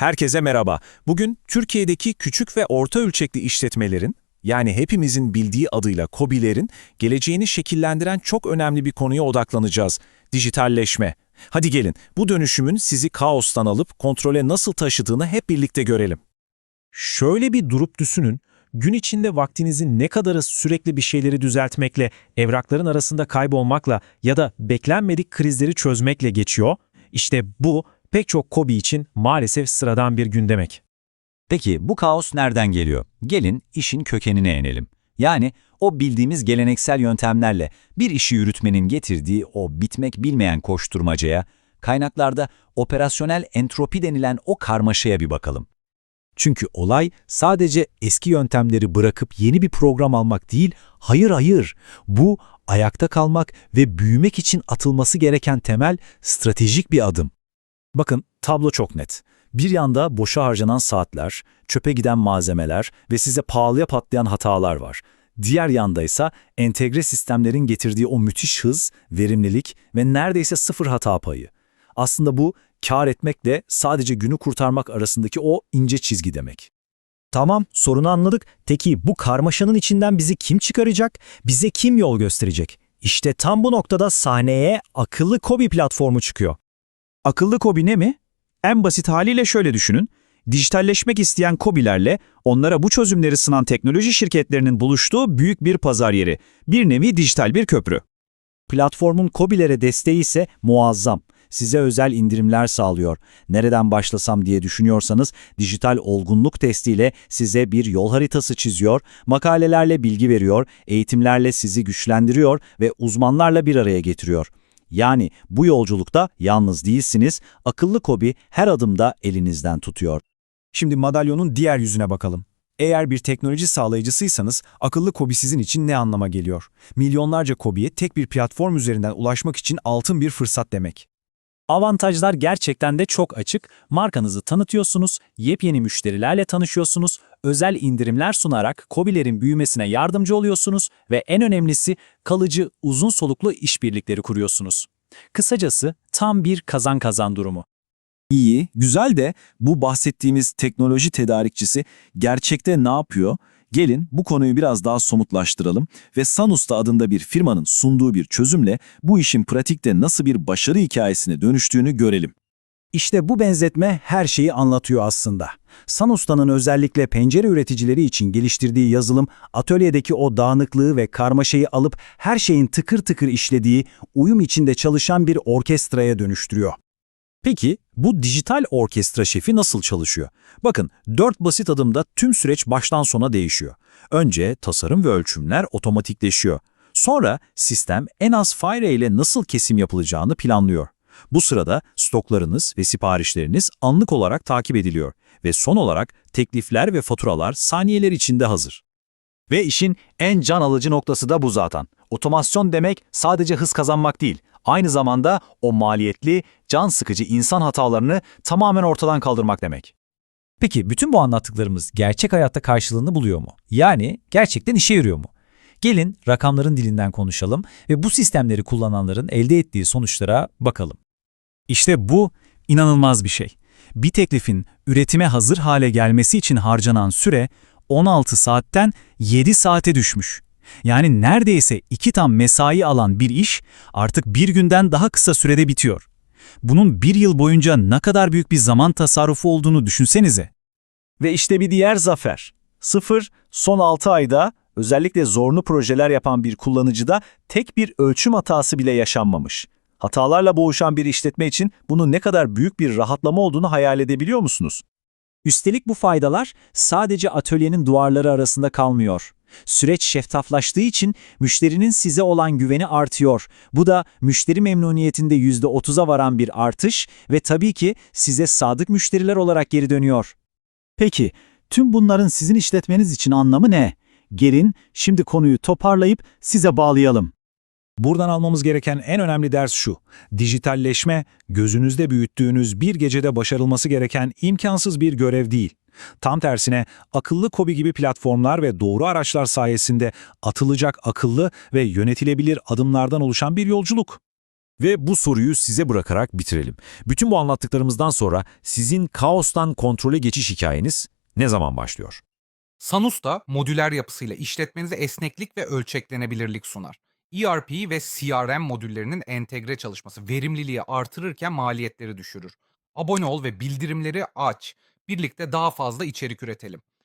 Herkese merhaba. Bugün Türkiye'deki küçük ve orta ölçekli işletmelerin, yani hepimizin bildiği adıyla KOBİ'lerin, geleceğini şekillendiren çok önemli bir konuya odaklanacağız. Dijitalleşme. Hadi gelin, bu dönüşümün sizi kaostan alıp kontrole nasıl taşıdığını hep birlikte görelim. Şöyle bir durup düşünün, gün içinde vaktinizin ne kadarı sürekli bir şeyleri düzeltmekle, evrakların arasında kaybolmakla ya da beklenmedik krizleri çözmekle geçiyor? İşte bu pek çok KOBİ için maalesef sıradan bir gün demek. Peki bu kaos nereden geliyor? Gelin işin kökenine inelim. Yani o bildiğimiz geleneksel yöntemlerle bir işi yürütmenin getirdiği o bitmek bilmeyen koşturmacaya, kaynaklarda operasyonel entropi denilen o karmaşaya bir bakalım. Çünkü olay sadece eski yöntemleri bırakıp yeni bir program almak değil, hayır hayır. Bu ayakta kalmak ve büyümek için atılması gereken temel stratejik bir adım. Bakın tablo çok net. Bir yanda boşa harcanan saatler, çöpe giden malzemeler ve size pahalıya patlayan hatalar var. Diğer yanda ise entegre sistemlerin getirdiği o müthiş hız, verimlilik ve neredeyse sıfır hata payı. Aslında bu kar etmekle sadece günü kurtarmak arasındaki o ince çizgi demek. Tamam, sorunu anladık. Peki bu karmaşanın içinden bizi kim çıkaracak? Bize kim yol gösterecek? İşte tam bu noktada sahneye akıllı Kobi platformu çıkıyor. Akıllı KOBİ ne mi? En basit haliyle şöyle düşünün. Dijitalleşmek isteyen KOBİ'lerle onlara bu çözümleri sınan teknoloji şirketlerinin buluştuğu büyük bir pazar yeri. Bir nevi dijital bir köprü. Platformun Kobilere desteği ise muazzam. Size özel indirimler sağlıyor. Nereden başlasam diye düşünüyorsanız dijital olgunluk testiyle size bir yol haritası çiziyor, makalelerle bilgi veriyor, eğitimlerle sizi güçlendiriyor ve uzmanlarla bir araya getiriyor. Yani bu yolculukta yalnız değilsiniz, akıllı Kobi her adımda elinizden tutuyor. Şimdi madalyonun diğer yüzüne bakalım. Eğer bir teknoloji sağlayıcısıysanız akıllı kobi sizin için ne anlama geliyor? Milyonlarca kobiye tek bir platform üzerinden ulaşmak için altın bir fırsat demek. Avantajlar gerçekten de çok açık. Markanızı tanıtıyorsunuz, yepyeni müşterilerle tanışıyorsunuz, özel indirimler sunarak KOBİ'lerin büyümesine yardımcı oluyorsunuz ve en önemlisi kalıcı, uzun soluklu işbirlikleri kuruyorsunuz. Kısacası tam bir kazan-kazan durumu. İyi, güzel de bu bahsettiğimiz teknoloji tedarikçisi gerçekte ne yapıyor? Gelin bu konuyu biraz daha somutlaştıralım ve Sanusta adında bir firmanın sunduğu bir çözümle bu işin pratikte nasıl bir başarı hikayesine dönüştüğünü görelim. İşte bu benzetme her şeyi anlatıyor aslında. Sanusta'nın özellikle pencere üreticileri için geliştirdiği yazılım, atölyedeki o dağınıklığı ve karmaşayı alıp her şeyin tıkır tıkır işlediği, uyum içinde çalışan bir orkestraya dönüştürüyor. Peki bu dijital orkestra şefi nasıl çalışıyor? Bakın dört basit adımda tüm süreç baştan sona değişiyor. Önce tasarım ve ölçümler otomatikleşiyor. Sonra sistem en az fire ile nasıl kesim yapılacağını planlıyor. Bu sırada stoklarınız ve siparişleriniz anlık olarak takip ediliyor ve son olarak teklifler ve faturalar saniyeler içinde hazır. Ve işin en can alıcı noktası da bu zaten. Otomasyon demek sadece hız kazanmak değil, aynı zamanda o maliyetli, can sıkıcı insan hatalarını tamamen ortadan kaldırmak demek. Peki bütün bu anlattıklarımız gerçek hayatta karşılığını buluyor mu? Yani gerçekten işe yarıyor mu? Gelin rakamların dilinden konuşalım ve bu sistemleri kullananların elde ettiği sonuçlara bakalım. İşte bu inanılmaz bir şey. Bir teklifin üretime hazır hale gelmesi için harcanan süre 16 saatten 7 saate düşmüş. Yani neredeyse iki tam mesai alan bir iş artık bir günden daha kısa sürede bitiyor. Bunun bir yıl boyunca ne kadar büyük bir zaman tasarrufu olduğunu düşünsenize. Ve işte bir diğer zafer. Sıfır, son 6 ayda özellikle zorlu projeler yapan bir kullanıcıda tek bir ölçüm hatası bile yaşanmamış. Hatalarla boğuşan bir işletme için bunun ne kadar büyük bir rahatlama olduğunu hayal edebiliyor musunuz? Üstelik bu faydalar sadece atölyenin duvarları arasında kalmıyor. Süreç şeffaflaştığı için müşterinin size olan güveni artıyor. Bu da müşteri memnuniyetinde %30'a varan bir artış ve tabii ki size sadık müşteriler olarak geri dönüyor. Peki, tüm bunların sizin işletmeniz için anlamı ne? Gelin şimdi konuyu toparlayıp size bağlayalım. Buradan almamız gereken en önemli ders şu. Dijitalleşme, gözünüzde büyüttüğünüz bir gecede başarılması gereken imkansız bir görev değil. Tam tersine akıllı kobi gibi platformlar ve doğru araçlar sayesinde atılacak akıllı ve yönetilebilir adımlardan oluşan bir yolculuk. Ve bu soruyu size bırakarak bitirelim. Bütün bu anlattıklarımızdan sonra sizin kaostan kontrole geçiş hikayeniz ne zaman başlıyor? Sanusta modüler yapısıyla işletmenize esneklik ve ölçeklenebilirlik sunar. ERP ve CRM modüllerinin entegre çalışması verimliliği artırırken maliyetleri düşürür. Abone ol ve bildirimleri aç. Birlikte daha fazla içerik üretelim.